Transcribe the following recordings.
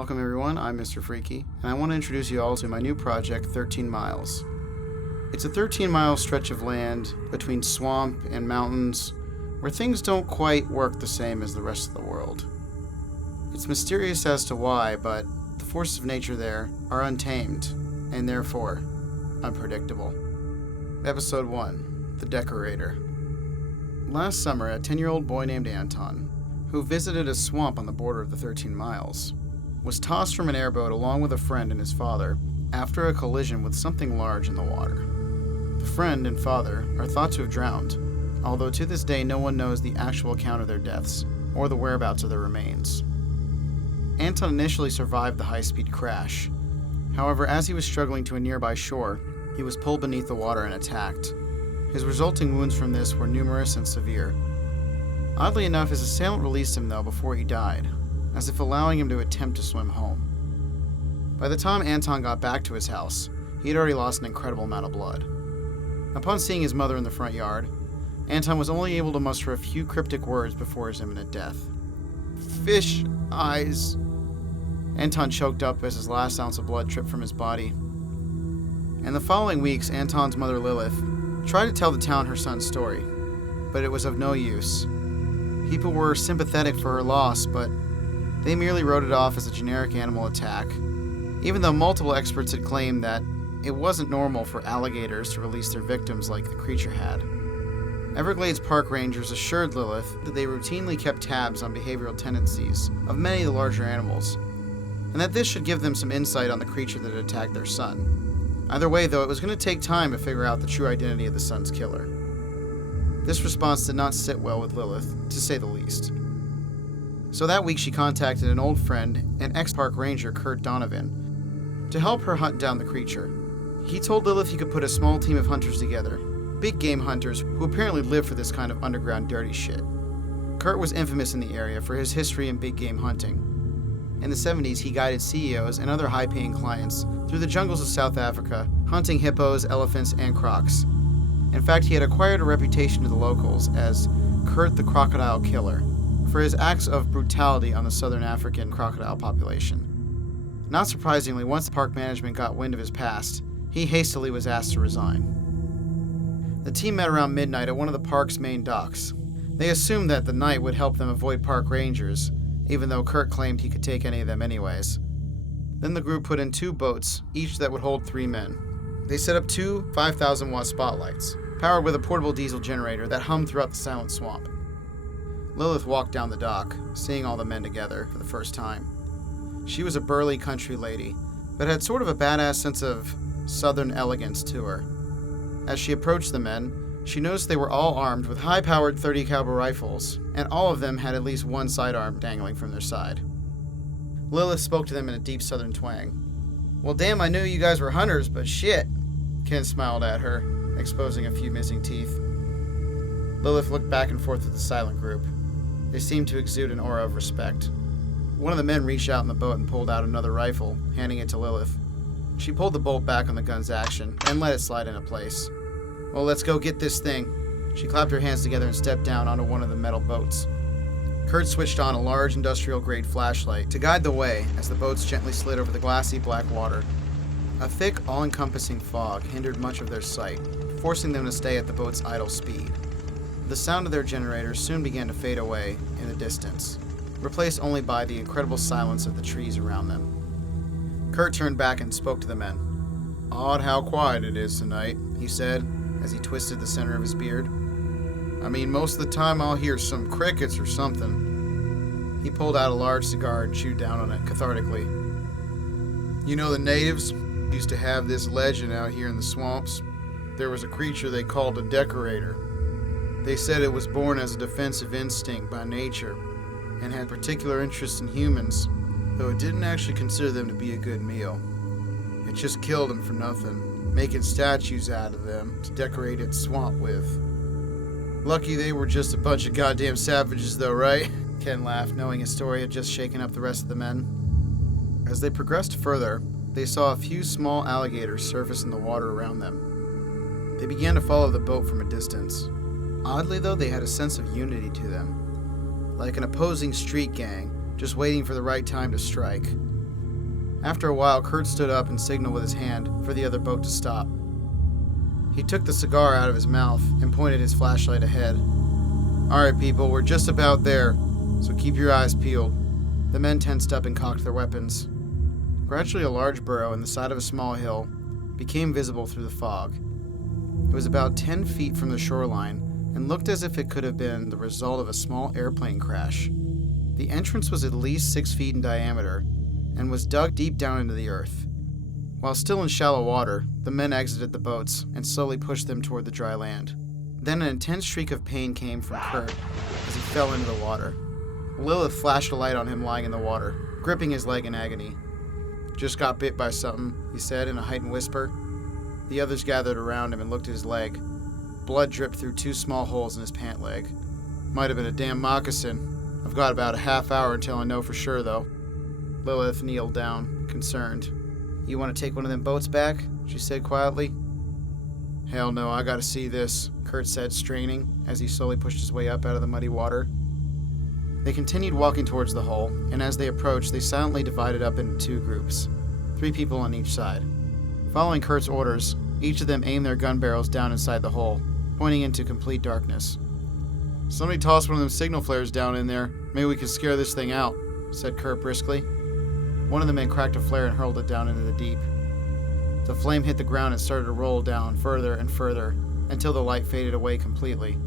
Welcome everyone, I'm Mr. Freaky, and I want to introduce you all to my new project, 13 Miles. It's a 13-mile stretch of land between swamp and mountains where things don't quite work the same as the rest of the world. It's mysterious as to why, but the forces of nature there are untamed, and therefore unpredictable. Episode 1, The Decorator. Last summer, a 10-year-old boy named Anton, who visited a swamp on the border of the 13 Miles, was tossed from an airboat along with a friend and his father after a collision with something large in the water. The friend and father are thought to have drowned, although to this day no one knows the actual account of their deaths or the whereabouts of their remains. Anton initially survived the high-speed crash. However, as he was struggling to a nearby shore, he was pulled beneath the water and attacked. His resulting wounds from this were numerous and severe. Oddly enough, his assailant released him though before he died, as if allowing him to attempt to swim home. By the time Anton got back to his house, he had already lost an incredible amount of blood. Upon seeing his mother in the front yard, Anton was only able to muster a few cryptic words before his imminent death. "Fish eyes." Anton choked up as his last ounce of blood tripped from his body. In the following weeks, Anton's mother Lilith tried to tell the town her son's story, but it was of no use. People were sympathetic for her loss, but they merely wrote it off as a generic animal attack, even though multiple experts had claimed that it wasn't normal for alligators to release their victims like the creature had. Everglades park rangers assured Lilith that they routinely kept tabs on behavioral tendencies of many of the larger animals, and that this should give them some insight on the creature that had attacked their son. Either way, though, it was going to take time to figure out the true identity of the son's killer. This response did not sit well with Lilith, to say the least. So that week she contacted an old friend and ex-park ranger Kurt Donovan to help her hunt down the creature. He told Lilith he could put a small team of hunters together, big game hunters who apparently live for this kind of underground dirty shit. Kurt was infamous in the area for his history in big game hunting. In the 70s, he guided CEOs and other high-paying clients through the jungles of South Africa, hunting hippos, elephants, and crocs. In fact, he had acquired a reputation to the locals as Kurt the Crocodile Killer for his acts of brutality on the southern African crocodile population. Not surprisingly, once the park management got wind of his past, he hastily was asked to resign. The team met around midnight at one of the park's main docks. They assumed that the night would help them avoid park rangers, even though Kurt claimed he could take any of them anyways. Then the group put in 2 boats, each that would hold 3 men. They set up 2 5,000-watt spotlights, powered with a portable diesel generator that hummed throughout the silent swamp. Lilith walked down the dock, seeing all the men together for the first time. She was a burly country lady, but had sort of a badass sense of southern elegance to her. As she approached the men, she noticed they were all armed with high-powered .30 caliber rifles, and all of them had at least one sidearm dangling from their side. Lilith spoke to them in a deep southern twang. "Well, damn, I knew you guys were hunters, but shit." Ken smiled at her, exposing a few missing teeth. Lilith looked back and forth at the silent group. They seemed to exude an aura of respect. One of the men reached out in the boat and pulled out another rifle, handing it to Lilith. She pulled the bolt back on the gun's action and let it slide into place. "Well, let's go get this thing." She clapped her hands together and stepped down onto one of the metal boats. Kurt switched on a large industrial-grade flashlight to guide the way as the boats gently slid over the glassy black water. A thick, all-encompassing fog hindered much of their sight, forcing them to stay at the boat's idle speed. The sound of their generators soon began to fade away in the distance, replaced only by the incredible silence of the trees around them. Kurt turned back and spoke to the men. "Odd how quiet it is tonight," he said, as he twisted the center of his beard. "I mean, most of the time I'll hear some crickets or something." He pulled out a large cigar and chewed down on it cathartically. "You know, the natives used to have this legend out here in the swamps. There was a creature they called a Decorator. They said it was born as a defensive instinct by nature and had particular interest in humans, though it didn't actually consider them to be a good meal. It just killed them for nothing, making statues out of them to decorate its swamp with. Lucky they were just a bunch of goddamn savages though, right?" Ken laughed, knowing his story had just shaken up the rest of the men. As they progressed further, they saw a few small alligators surface in the water around them. They began to follow the boat from a distance. Oddly though, they had a sense of unity to them, like an opposing street gang, just waiting for the right time to strike. After a while, Kurt stood up and signaled with his hand for the other boat to stop. He took the cigar out of his mouth and pointed his flashlight ahead. "Alright, people, we're just about there, so keep your eyes peeled." The men tensed up and cocked their weapons. Gradually, a large burrow in the side of a small hill became visible through the fog. It was about 10 feet from the shoreline and looked as if it could have been the result of a small airplane crash. The entrance was at least 6 feet in diameter and was dug deep down into the earth. While still in shallow water, the men exited the boats and slowly pushed them toward the dry land. Then an intense shriek of pain came from Kurt as he fell into the water. Lilith flashed a light on him lying in the water, gripping his leg in agony. "Just got bit by something," he said in a heightened whisper. The others gathered around him and looked at his leg. Blood dripped through 2 small holes in his pant leg. "Might have been a damn moccasin. I've got about a half hour until I know for sure, though." Lilith kneeled down, concerned. "You want to take one of them boats back?" she said quietly. "Hell no, I gotta see this," Kurt said, straining, as he slowly pushed his way up out of the muddy water. They continued walking towards the hole, and as they approached, they silently divided up into 2 groups, 3 people on each side. Following Kurt's orders, each of them aimed their gun barrels down inside the hole, pointing into complete darkness. "Somebody toss one of them signal flares down in there. Maybe we can scare this thing out," said Kurt briskly. One of the men cracked a flare and hurled it down into the deep. The flame hit the ground and started to roll down further and further until the light faded away completely.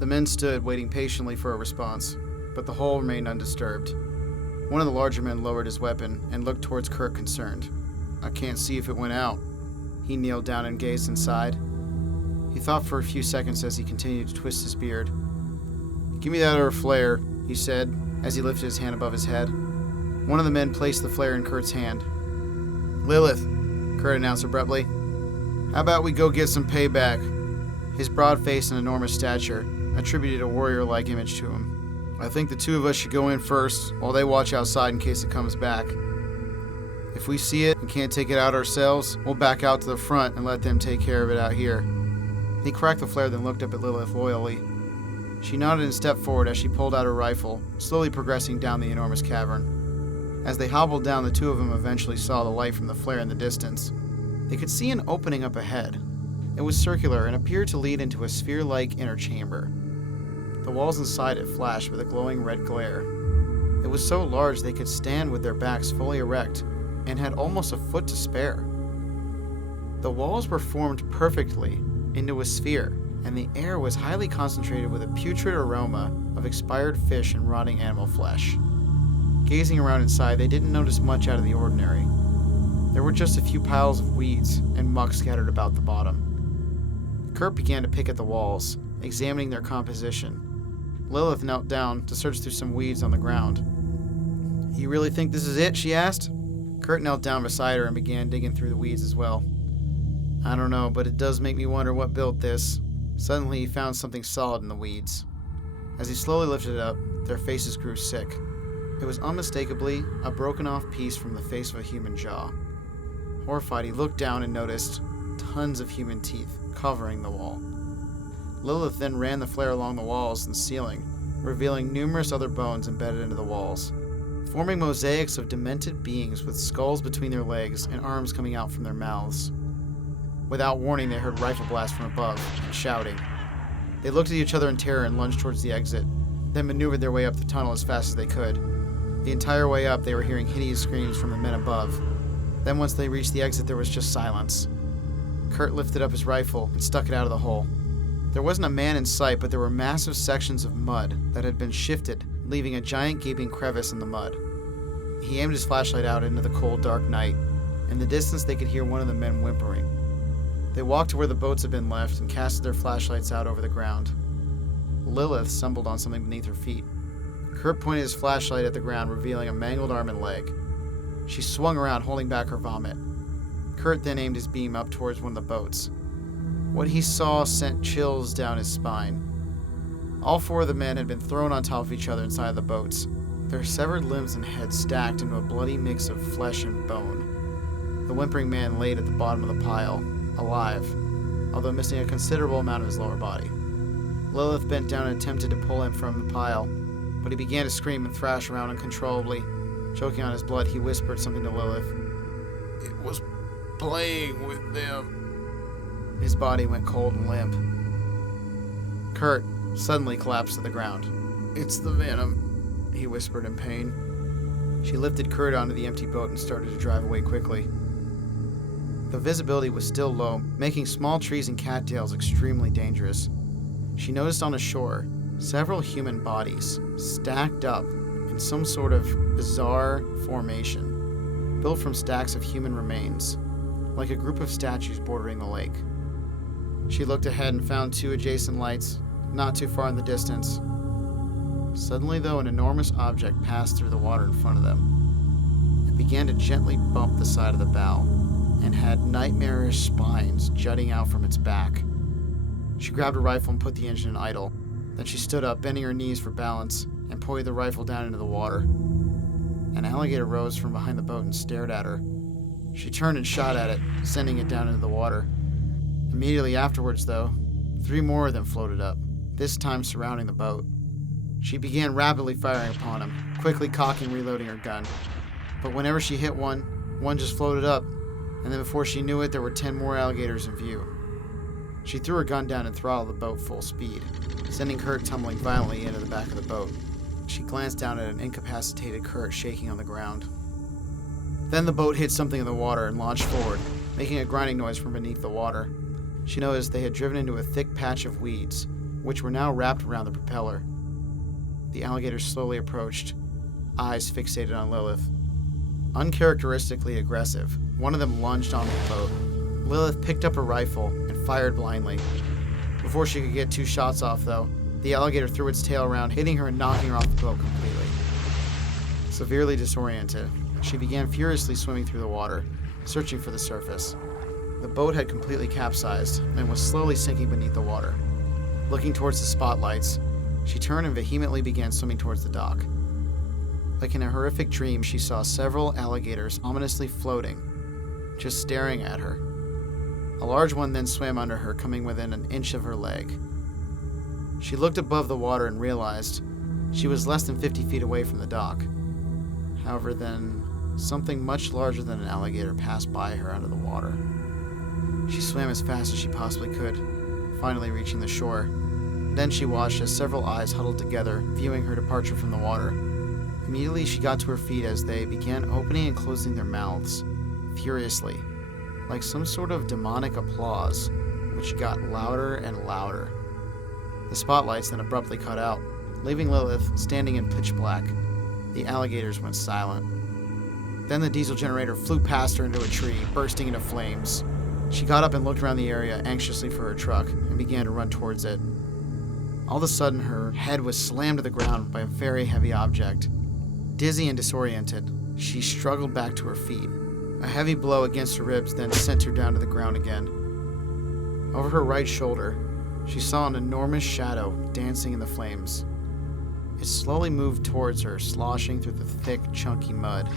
The men stood waiting patiently for a response, but the hole remained undisturbed. One of the larger men lowered his weapon and looked towards Kurt, concerned. "I can't see if it went out." He kneeled down and gazed inside. He thought for a few seconds as he continued to twist his beard. "Give me that other flare," he said, as he lifted his hand above his head. One of the men placed the flare in Kurt's hand. "Lilith," Kurt announced abruptly. "How about we go get some payback?" His broad face and enormous stature attributed a warrior-like image to him. "I think the 2 of us should go in first, while they watch outside in case it comes back. If we see it and can't take it out ourselves, we'll back out to the front and let them take care of it out here." He cracked the flare, then looked up at Lilith loyally. She nodded and stepped forward as she pulled out her rifle, slowly progressing down the enormous cavern. As they hobbled down, the 2 of them eventually saw the light from the flare in the distance. They could see an opening up ahead. It was circular and appeared to lead into a sphere-like inner chamber. The walls inside it flashed with a glowing red glare. It was so large they could stand with their backs fully erect and had almost a foot to spare. The walls were formed perfectly into a sphere, and the air was highly concentrated with a putrid aroma of expired fish and rotting animal flesh. Gazing around inside, they didn't notice much out of the ordinary. There were just a few piles of weeds and muck scattered about the bottom. Kurt began to pick at the walls, examining their composition. Lilith knelt down to search through some weeds on the ground. "You really think this is it?" she asked. Kurt knelt down beside her and began digging through the weeds as well. "I don't know, but it does make me wonder what built this." Suddenly he found something solid in the weeds. As he slowly lifted it up, their faces grew sick. It was unmistakably a broken-off piece from the face of a human jaw. Horrified, he looked down and noticed tons of human teeth covering the wall. Lilith then ran the flare along the walls and ceiling, revealing numerous other bones embedded into the walls, forming mosaics of demented beings with skulls between their legs and arms coming out from their mouths. Without warning, they heard rifle blasts from above and shouting. They looked at each other in terror and lunged towards the exit, then maneuvered their way up the tunnel as fast as they could. The entire way up, they were hearing hideous screams from the men above. Then once they reached the exit, there was just silence. Kurt lifted up his rifle and stuck it out of the hole. There wasn't a man in sight, but there were massive sections of mud that had been shifted, leaving a giant gaping crevice in the mud. He aimed his flashlight out into the cold, dark night. In the distance, they could hear one of the men whimpering. They walked to where the boats had been left and casted their flashlights out over the ground. Lilith stumbled on something beneath her feet. Kurt pointed his flashlight at the ground, revealing a mangled arm and leg. She swung around, holding back her vomit. Kurt then aimed his beam up towards one of the boats. What he saw sent chills down his spine. All 4 of the men had been thrown on top of each other inside the boats, their severed limbs and heads stacked into a bloody mix of flesh and bone. The whimpering man laid at the bottom of the pile, alive, although missing a considerable amount of his lower body. Lilith bent down and attempted to pull him from the pile, but he began to scream and thrash around uncontrollably. Choking on his blood, he whispered something to Lilith. "It was playing with them." His body went cold and limp. Kurt suddenly collapsed to the ground. "It's the venom," he whispered in pain. She lifted Kurt onto the empty boat and started to drive away quickly. The visibility was still low, making small trees and cattails extremely dangerous. She noticed on the shore several human bodies stacked up in some sort of bizarre formation, built from stacks of human remains, like a group of statues bordering the lake. She looked ahead and found 2 adjacent lights, not too far in the distance. Suddenly, though, an enormous object passed through the water in front of them. It began to gently bump the side of the bow, and had nightmarish spines jutting out from its back. She grabbed a rifle and put the engine in idle. Then she stood up, bending her knees for balance, and pointed the rifle down into the water. An alligator rose from behind the boat and stared at her. She turned and shot at it, sending it down into the water. Immediately afterwards, though, 3 more of them floated up, this time surrounding the boat. She began rapidly firing upon them, quickly cocking and reloading her gun. But whenever she hit one just floated up, and then before she knew it, there were 10 more alligators in view. She threw her gun down and throttled the boat full speed, sending Kurt tumbling violently into the back of the boat. She glanced down at an incapacitated Kurt shaking on the ground. Then the boat hit something in the water and launched forward, making a grinding noise from beneath the water. She noticed they had driven into a thick patch of weeds, which were now wrapped around the propeller. The alligators slowly approached, eyes fixated on Lilith. Uncharacteristically aggressive, one of them lunged onto the boat. Lilith picked up her rifle and fired blindly. Before she could get 2 shots off, though, the alligator threw its tail around, hitting her and knocking her off the boat completely. Severely disoriented, she began furiously swimming through the water, searching for the surface. The boat had completely capsized and was slowly sinking beneath the water. Looking towards the spotlights, she turned and vehemently began swimming towards the dock. Like in a horrific dream, she saw several alligators ominously floating, just staring at her. A large one then swam under her, coming within an inch of her leg. She looked above the water and realized she was less than 50 feet away from the dock. However, then, something much larger than an alligator passed by her under the water. She swam as fast as she possibly could, finally reaching the shore. Then she watched as several eyes huddled together, viewing her departure from the water. Immediately, she got to her feet as they began opening and closing their mouths, furiously, like some sort of demonic applause, which got louder and louder. The spotlights then abruptly cut out, leaving Lilith standing in pitch black. The alligators went silent. Then the diesel generator flew past her into a tree, bursting into flames. She got up and looked around the area anxiously for her truck and began to run towards it. All of a sudden, her head was slammed to the ground by a very heavy object. Dizzy and disoriented, she struggled back to her feet. A heavy blow against her ribs then sent her down to the ground again. Over her right shoulder, she saw an enormous shadow dancing in the flames. It slowly moved towards her, sloshing through the thick, chunky mud.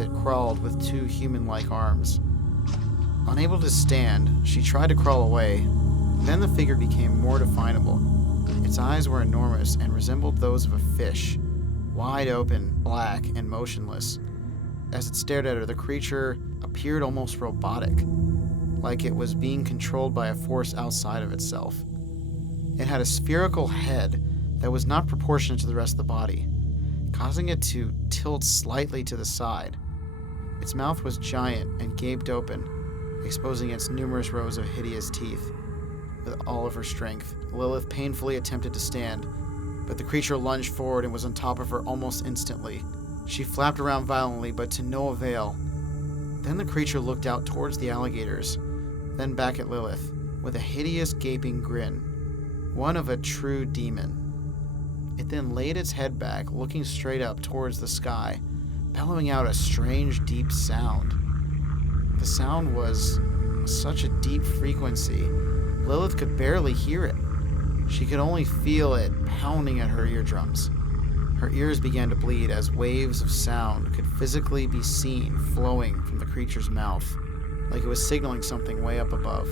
It crawled with 2 human-like arms. Unable to stand, she tried to crawl away. Then the figure became more definable. Its eyes were enormous and resembled those of a fish, wide open, black, and motionless. As it stared at her, the creature appeared almost robotic, like it was being controlled by a force outside of itself. It had a spherical head that was not proportionate to the rest of the body, causing it to tilt slightly to the side. Its mouth was giant and gaped open, exposing its numerous rows of hideous teeth. With all of her strength, Lilith painfully attempted to stand, but the creature lunged forward and was on top of her almost instantly. She flapped around violently, but to no avail. Then the creature looked out towards the alligators, then back at Lilith, with a hideous gaping grin, one of a true demon. It then laid its head back, looking straight up towards the sky, bellowing out a strange, deep sound. The sound was such a deep frequency, Lilith could barely hear it. She could only feel it pounding at her eardrums. Her ears began to bleed as waves of sound could physically be seen flowing from the creature's mouth, like it was signaling something way up above.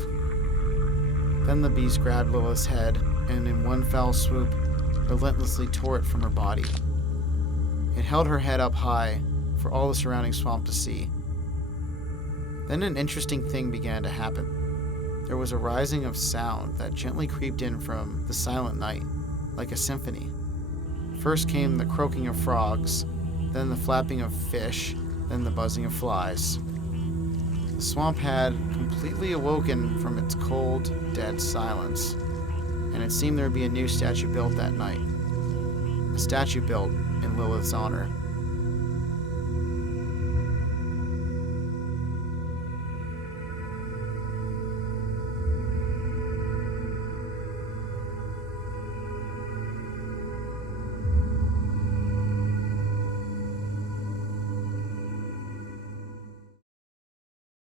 Then the beast grabbed Lilith's head and in one foul swoop, relentlessly tore it from her body. It held her head up high, for all the surrounding swamp to see. Then an interesting thing began to happen. There was a rising of sound that gently creeped in from the silent night, like a symphony. First came the croaking of frogs, then the flapping of fish, then the buzzing of flies. The swamp had completely awoken from its cold, dead silence, and it seemed there would be a new statue built that night. A statue built in Lilith's honor.